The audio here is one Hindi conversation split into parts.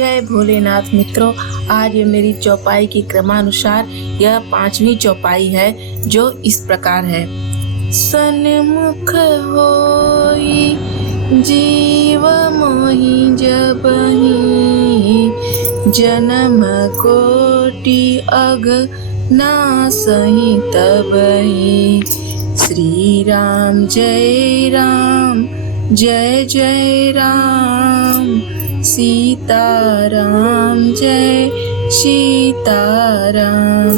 जय भोलेनाथ। मित्रों, आज ये मेरी चौपाई की क्रमानुसार यह 5वीं चौपाई है, जो इस प्रकार है। सन्मुख होई जीव मोहि जबहि, जन्म कोटि अघ नासहि तबहि। श्री राम जय राम, जय जय राम, सीताराम जय सीताराम।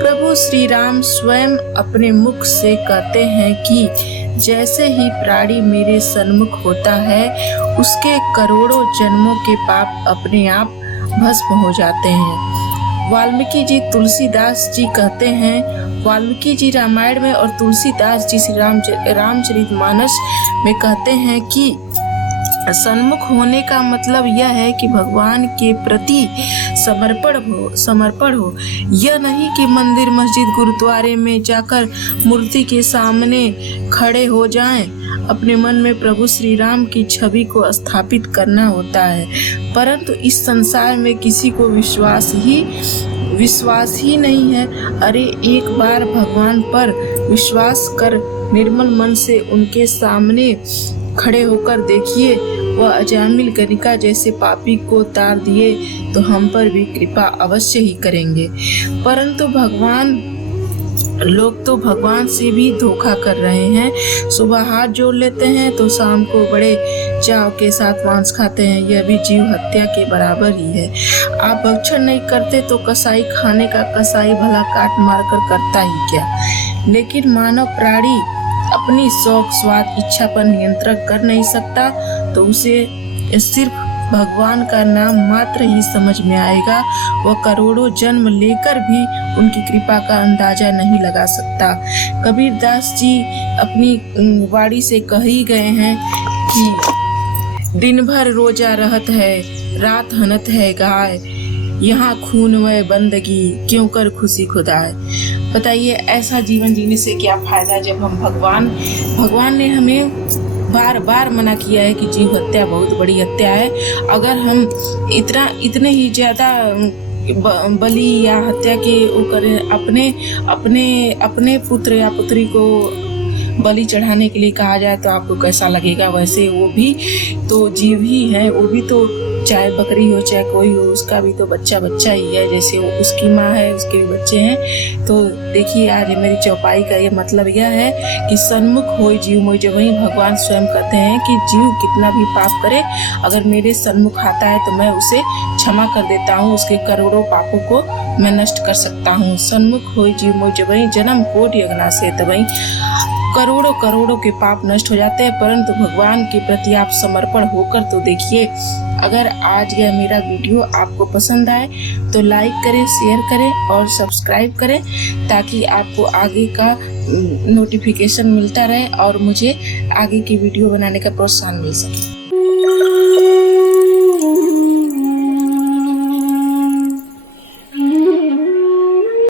प्रभु श्री राम स्वयं अपने मुख से कहते हैं कि जैसे ही प्राणी मेरे सन्मुख होता है, उसके करोड़ों जन्मों के पाप अपने आप भस्म हो जाते हैं। वाल्मीकि जी तुलसीदास जी कहते हैं, वाल्मीकि जी रामायण में और तुलसीदास जी श्री रामचरितमानस में कहते हैं कि सन्मुख होने का मतलब यह है कि भगवान के प्रति समर्पण हो। यह नहीं कि मंदिर मस्जिद गुरुद्वारे में जाकर मूर्ति के सामने खड़े हो जाएं। अपने मन में प्रभु श्री राम की छवि को स्थापित करना होता है, परंतु इस संसार में किसी को विश्वास ही नहीं है। अरे एक बार भगवान पर विश्वास कर निर्मल मन से उनके सामने खड़े होकर देखिए, वह अजामिल गणिका जैसे पापी को तार दिए तो हम पर भी कृपा अवश्य ही करेंगे। परंतु लोग तो भगवान से भी धोखा कर रहे हैं। सुबह हाथ जोड़ लेते हैं तो शाम को बड़े चाव के साथ मांस खाते हैं। यह भी जीव हत्या के बराबर ही है। आप भक्षण नहीं करते तो कसाई खाने का कसाई भला काट मार कर करता ही क्या। लेकिन मानव प्राणी अपनी शौक स्वाद इच्छा पर नियंत्रण कर नहीं सकता, तो उसे सिर्फ भगवान का नाम मात्र ही समझ में आएगा। वह करोड़ों जन्म लेकर भी उनकी कृपा का अंदाजा नहीं लगा सकता। कबीरदास जी अपनी वाणी से कह ही गए हैं कि दिन भर रोजा रहत है, रात हनत है गाय, यहाँ खून व बंदगी क्यों कर खुशी खुदाए। बताइए, ऐसा जीवन जीने से क्या फायदा, जब हम भगवान ने हमें बार बार मना किया है कि जीव हत्या बहुत बड़ी हत्या है। अगर हम इतने ही ज्यादा बलि या हत्या के वो करें, अपने पुत्र या पुत्री को बलि चढ़ाने के लिए कहा जाए तो आपको कैसा लगेगा। वैसे वो भी तो जीव ही है, वो भी तो चाहे बकरी हो चाहे कोई हो, उसका भी तो बच्चा ही है। जैसे वो उसकी माँ है, उसके भी बच्चे हैं। तो देखिए, आज मेरी चौपाई का ये मतलब यह है कि सन्मुख होय जीव मोहि जबहि। भगवान स्वयं कहते हैं कि जीव कितना भी पाप करे, अगर मेरे सन्मुख आता है तो मैं उसे क्षमा कर देता हूँ, उसके करोड़ों पापों को मैं नष्ट कर सकता हूँ। सन्मुख होय जीव मोहि जबहि, जन्म कोटि अघ नासहि तबहि। करोड़ों के पाप नष्ट हो जाते हैं, परंतु भगवान के प्रति आप समर्पण होकर तो देखिए। अगर आज यह मेरा वीडियो आपको पसंद आए तो लाइक करें, शेयर करें और सब्सक्राइब करें, ताकि आपको आगे का नोटिफिकेशन मिलता रहे और मुझे आगे की वीडियो बनाने का प्रोत्साहन मिल सके।